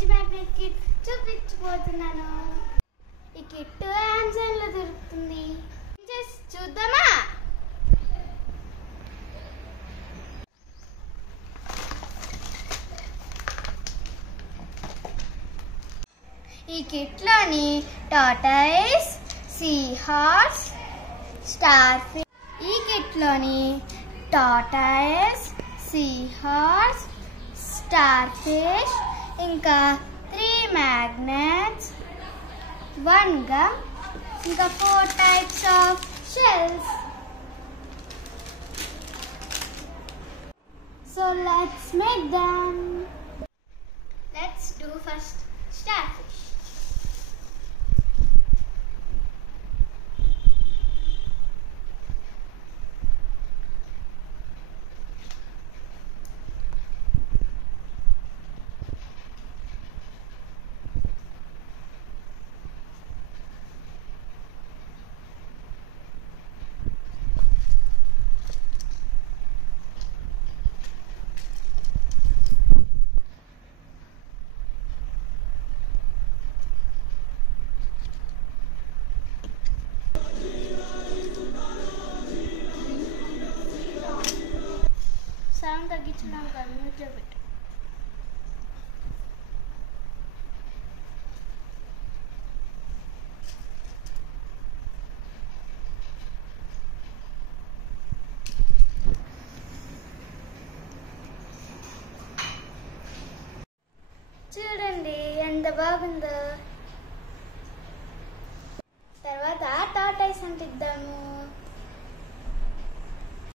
Fridge magnet kit చూపించబోతున్నాను. ఈ kit అమెజాన్లో దొరుకుతుంది. చూద్దామా? ఈ కిట్లోని tortoise, sea horse, starfish. ఈ కిట్లోని tortoise, sea horse, starfish, ఇంకా 3 మ్యాగ్నెట్స్, 1 గమ్, ఇంకా 4 types of shells. So let's make them. Let's do first starfish. Sound తగ్గించున్నాం కదా, మ్యూట్లో పెట్టు. చూడండి ఎంత బాగుందో.